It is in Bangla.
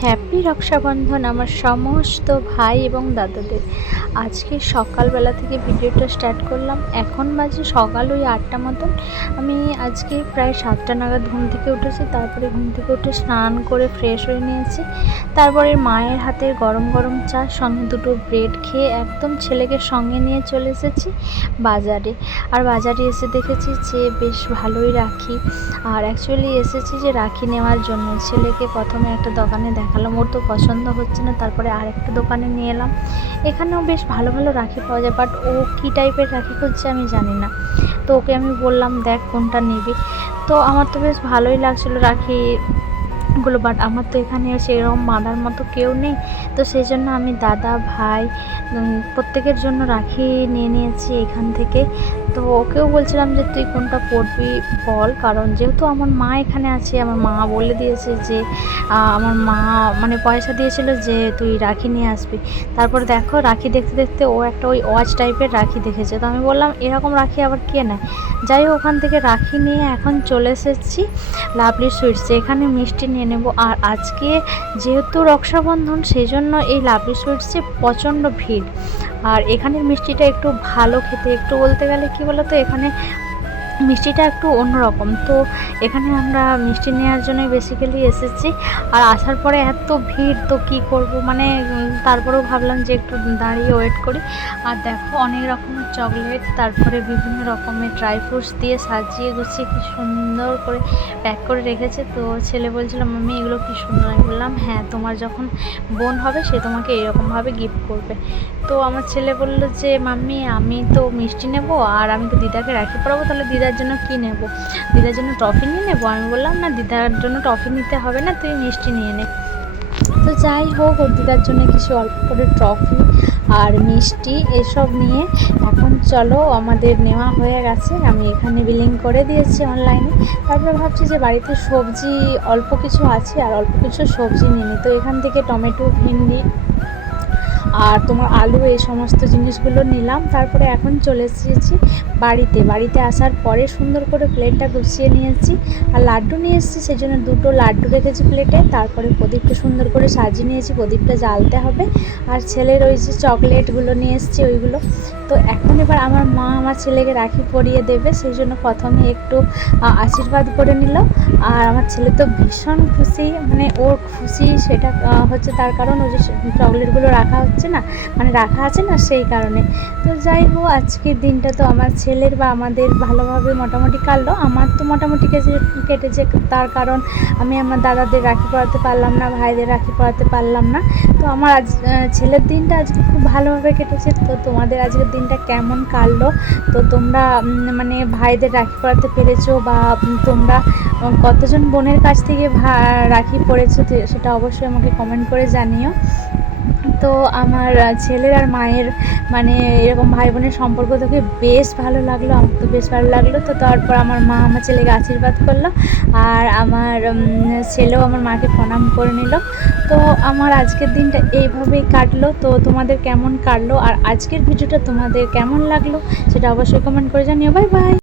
হ্যাপি রক্ষাবন্ধন আমার সমস্ত ভাই এবং দাদাদের। আজকে সকালবেলা থেকে ভিডিওটা স্টার্ট করলাম। এখন বাজে সকাল ওই আটটা মতন। আমি আজকে প্রায় সাতটা নাগাদ ঘুম থেকে উঠেছি। তারপরে ঘুম থেকে উঠে স্নান করে ফ্রেশ হয়ে নিয়েছি। তারপরে মায়ের হাতের গরম গরম চা সঙ্গে দুটো ব্রেড খেয়ে একদম ছেলেকে সঙ্গে নিয়ে চলে এসেছি বাজারে। আর বাজারে এসে দেখেছি যে বেশ ভালোই রাখি। আর অ্যাকচুয়ালি এসেছি যে রাখি নেওয়ার জন্য। ছেলেকে প্রথমে একটা দোকানে দেখালাম। ওর তো পছন্দ হচ্ছে না। তারপরে আরেকটা দোকানে নিয়ে এলাম। এখানেও বেশ ভালো ভালো রাখি পাওয়া যায়। বাট ও কী টাইপের রাখি খুঁজছে আমি জানি না। তো ওকে আমি বললাম, দেখ কোনটা নিবি? তো আমার তো বেশ ভালোই লাগছিল রাখি গুলো বাট আমার তো এখানে সেরকম বাঁধার মতো কেউ নেই। তো সেই জন্য আমি দাদা, ভাই প্রত্যেকের জন্য রাখি, নিয়ে নিয়েছি এখান থেকে। তো ওকেও বলছিলাম যে তুই কোনটা পরবি বল, কারণ যেহেতু আমার মা এখানে আছে, আমার মা বলে দিয়েছে যে আমার মা মানে পয়সা দিয়েছিল যে তুই রাখি নিয়ে আসবি। তারপর দেখো রাখি দেখতে দেখতে ও একটা ওই ওয়াচ টাইপের রাখি দেখেছে। তো আমি বললাম, এরকম রাখি আবার কে নেয়? যাই হোক, ওখান থেকে রাখি নিয়ে এখন চলে এসেছি লাভলি সুইটসে এখানে মিষ্টি নিয়ে নেব। আর আজকে যেহেতু রক্ষাবন্ধন সেই জন্য এই লাভলি সুইটসে প্রচণ্ড ভিড়। আর এখানের মিষ্টিটা একটু ভালো খেতে একটু বলতে গেলে কি বলতো এখানে মিষ্টিটা একটু অন্যরকম। তো এখানে আমরা মিষ্টি নেওয়ার জন্যই বেসিক্যালি এসেছি। আর আসার পরে এত ভিড়, তো কি করব? মানে তারপরেও ভাবলাম যে একটু দাঁড়িয়ে ওয়েট করি। আর দেখো, অনেক রকমের চকলেট তারপরে বিভিন্ন রকমের ড্রাই ফ্রুটস দিয়ে সাজিয়ে গুছিয়ে কি সুন্দর করে প্যাক করে রেখেছে। তো ছেলে বলছিল, মাম্মি, এগুলো কি সুন্দর? আমি বললাম হ্যাঁ তোমার যখন বোন হবে, সে তোমাকে এরকমভাবে গিফট করবে। তো আমার ছেলে বলল যে, মাম্মি, আমি তো মিষ্টি নেব, আর আমি তো দিদাকে রাখি পরাবো তাহলে দিদার জন্য কি নেব? দিদার জন্য টফি নিয়ে নেব? আমি বললাম, না, দিদার জন্য টফি নিতে হবে না, তুই মিষ্টি নিয়ে নে। তো যাই হোক, ওর দিদার জন্য কিছু অল্প করে ট্রফি আর মিষ্টি এসব নিয়ে এখন চলো, আমাদের নেওয়া হয়ে গেছে। আমি এখানে বিলিং করে দিয়েছি অনলাইনে তারপরে ভাবছি যে বাড়িতে সবজি, অল্প কিছু আছে আর অল্প কিছু সবজি নিয়ে নিই তো এখান থেকে টমেটো, ভেন্ডি আর তোমার আলু এই সমস্ত জিনিসগুলো নিলাম, তারপরে এখন চলে এসেছি বাড়িতে। বাড়িতে আসার পরে সুন্দর করে প্লেটটা গুছিয়ে নিয়েছি। আর লাড্ডু নিয়ে এসেছি সেই জন্য দুটো লাড্ডু রেখেছি প্লেটে। তারপরে প্রদীপটা সুন্দর করে সাজিয়ে নিয়েছি, প্রদীপটা জ্বালতে হবে। আর ছেলের ওই যে চকলেটগুলো নিয়ে এসেছি, ওইগুলো। তো এখন এবার আমার মা আমার ছেলেকে রাখি পরিয়ে দেবে, সেই জন্য প্রথমে একটু আশীর্বাদ করে নিল। আর আমার ছেলে তো ভীষণ খুশি মানে ওর খুশি সেটা হচ্ছে তার কারণ ওই যে চকলেটগুলো রাখা হচ্ছে। না? মানে রাখা আছে না সেই কারণে। তো যাই হোক, আজকের দিনটা তো আমার ছেলের বা আমাদের ভালোভাবে মোটামুটি কাটলো। আমার তো মোটামুটি কেটে কেটেছে। তার কারণ আমি আমার দাদাদের রাখি পড়াতে পারলাম না, ভাইদের রাখি পড়াতে পারলাম না। তো আমার আজ ছেলের দিনটা আজকে খুব ভালোভাবে কেটেছে। তো তোমাদের আজকের দিনটা কেমন কাটলো? তো তোমরা মানে ভাইদের রাখি পড়াতে পেরেছ বা তোমরা কতজন বোনের কাছ থেকে রাখি পড়েছো সেটা অবশ্যই আমাকে কমেন্ট করে জানিও। তো আমার ছেলের আর মায়ের মানে এরকম ভাই বোনের সম্পর্ক দেখে বেশ ভালো লাগল, আমার তো বেশ ভালো লাগল। তো তারপর আমার মা আমার ছেলেকে আশীর্বাদ করল আর আমার ছেলেও আমার মাকে প্রণাম করে নিল। তো আমার আজকের দিনটা এইভাবেই কাটলো। তো তোমাদের কেমন কাটলো আর আজকের ভিডিওটা তোমাদের কেমন লাগল সেটা অবশ্যই কমেন্ট করে জানিও। Bye bye